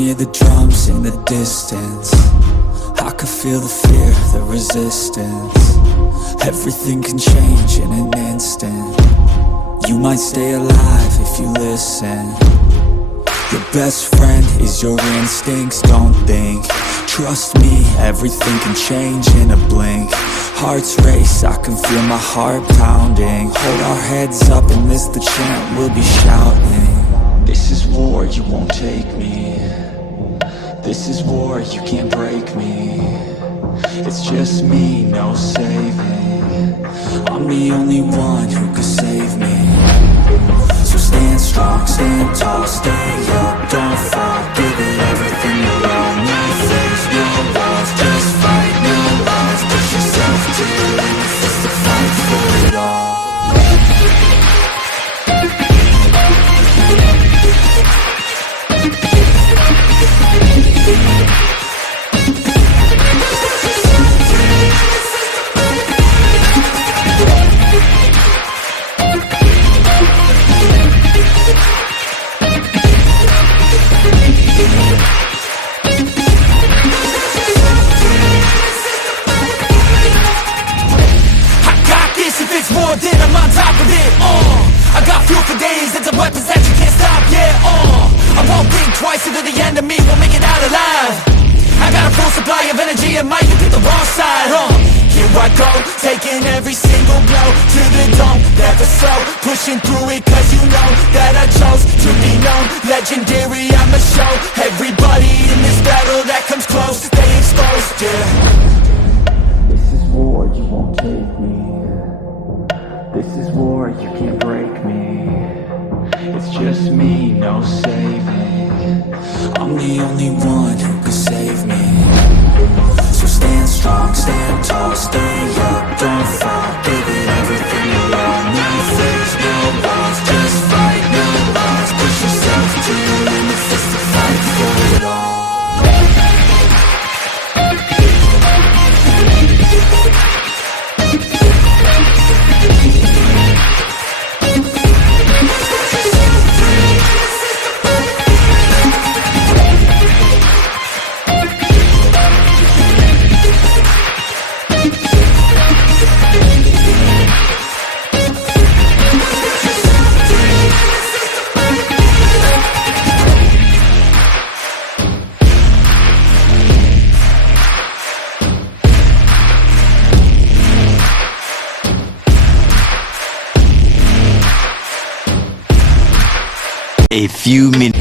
hear the drums in the distance. I can feel the fear, the resistance. Everything can change in an instant. You might stay alive if you listen. Your best friend is your instincts, don't think. Trust me, everything can change in a blink. Hearts race, I can feel my heart pounding. Hold our heads up and this the chant we'll be shouting. This is war, you won't take me. This is war, you can't break me. It's just me, no saving. I'm the only one who could save me. So stand strong, stand tall, stay up, don't fall. Give it everything you own. No fears, no walls, just fight, no lies. Push yourself to the limit, just to fight for it all. Then I'm on top of it, I got fuel for days, it's a weapons that you can't stop, yeah, I won't think twice, either the enemy won't make it out alive. I got a full supply of energy and might you pick the wrong side, Here I go, taking every single blow to the dome, never slow, pushing through it cause you know that I chose to be known, legendary, I'ma show everybody in this battle that comes close, stay exposed, yeah. This is war, you won't take me. This is war, you can't break me. It's just me, no saving. I'm the only one who can save me. So stand strong, stand tall, stay up, don't fall. Give it everything you own. No fears, no walls, just fight, no lies. Push yourself to the limit, just to fight for it all. A few minutes.